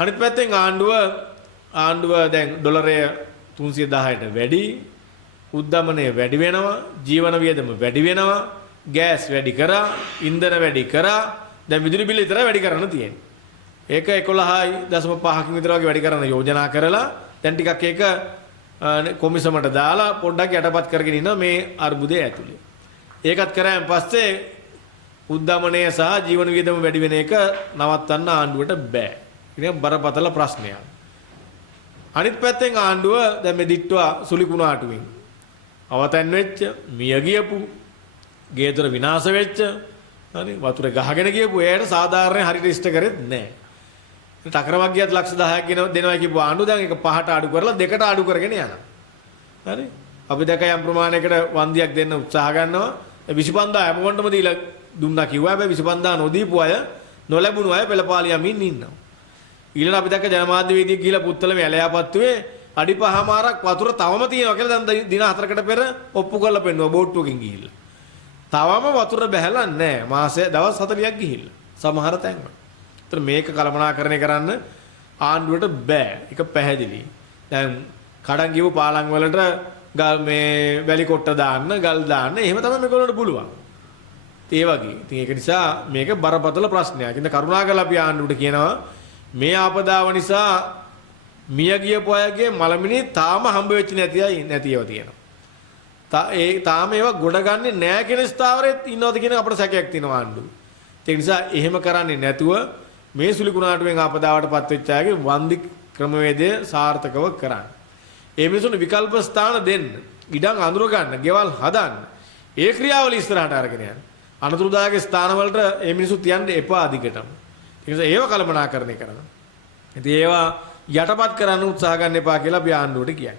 අනිත් පැත්තෙන් ආණ්ඩුව දැන් ඩොලරය 310ට වැඩි, උද්දමනය වැඩි වෙනවා, ජීවන වියදම වැඩි වෙනවා, ගෑස් වැඩි කරා, ඉන්ධන වැඩි කරා, දැන් විදුලි බිල විතර වැඩි කරන්න තියෙන්නේ. ඒක 11.5කින් විතර වගේ වැඩි කරන්න යෝජනා කරලා දැන් ටිකක් ඒක කොමිසමට දාලා පොඩ්ඩක් යටපත් කරගෙන ඉන්න මේ අර්බුදය ඇතුලේ. ඒකත් කරාන් පස්සේ උද්දමනය සහ ජීවන වියදම වැඩි වෙන එක නවත්තන්න ආණ්ඩුවට බෑ. ඒක බරපතල ප්‍රශ්නයක්. අනිත් පැත්තෙන් ආණ්ඩුව දැන් මේ දිට්ටුවා සුලිකුණාටුවෙන් අවතැන් වෙච්ච, මිය ගියපු, ගේදොර විනාශ වෙච්ච, හරි වතුරේ ගහගෙන ගියපු එයාට සාධාරණ හරියට ඉෂ්ට කරෙත් නැහැ. ටකරවක් ගියත් ලක්ෂ 10ක් දෙනවා කියපු ආණ්ඩුව දැන් ඒක 5ට අඩු කරලා 2ට අඩු කරගෙන යනවා. හරි? අපි දැක යම් ප්‍රමාණයකට වන්දියක් දෙන්න උත්සාහ ගන්නවා. 25000 හැමෝටම දීලා දුන්නා කිව්වා. හැබැයි 25000 නොදීපු අය, නොලැබුණු අය පෙළපාලියමින් ඉන්නවා. ඊළඟ අපි දැක්ක ජනමාධ්‍ය වේදිකේ ගිහිලා පුත්තල මේ ඇලයාපත්තුවේ අඩි 5මාරක් වතුර තවම තියෙනවා කියලා දැන් දින 4කට පෙර ඔප්පු කරලා පෙන්නුවා බෝට්ටුවකින් ගිහිල්ලා. තවම වතුර බැහැලා නැහැ. මාසෙ දවස් 40ක් ගිහිල්ලා. සමහර තැන්වල. ඒතර මේක කළමනාකරණය කරන්න ආණ්ඩුවට බෑ. ඒක පැහැදිලි. දැන් කඩන් ගිහුව පාලම් වලට මේ වැලි කොට්ට දාන්න, ගල් දාන්න එහෙම තමයි මේගොල්ලන්ට පුළුවන්. ඒ වගේ. ඉතින් ඒක නිසා මේක බරපතල ප්‍රශ්නයක්. ඉතින් කරුණාකරලා අපි ආණ්ඩුවට කියනවා මේ ආපදාව නිසා මිය ගියපු අයගේ මලමිනි තාම හම්බ වෙච්ච නැතිව තියෙනවා. තාම ඒවා ගොඩ ගන්නේ නැහැ කියන ස්ථාවරෙත් ඉන්නවද කියන අපිට සැකයක් තියෙනවා ආණ්ඩුව. ඒ නිසා එහෙම කරන්නේ නැතුව මේ සුලිකුණාටුවෙන් ආපදාවටපත් වෙච්ච අයගේ වන්දි ක්‍රමවේදය සාර්ථකව කරන්න. ඒ මිනිසුන්ට විකල්ප ස්ථාන දෙන්න, ඉඩම් අඳුර ගන්න, ගෙවල් හදන්න. ඒ ක්‍රියාවලිය ඉස්සරහට අරගෙන යන්න. අනතුරුදායක ස්ථානවලට මේ මිනිසු තියන්න එපා අධිකටම. ඒ නිසා ඒව කළමනාකරණය කරන්න. ඉතින් ඒවා යටපත් කරන්න උත්සාහ ගන්න එපා කියලා අපි ආණ්ඩුවට කියන්නේ.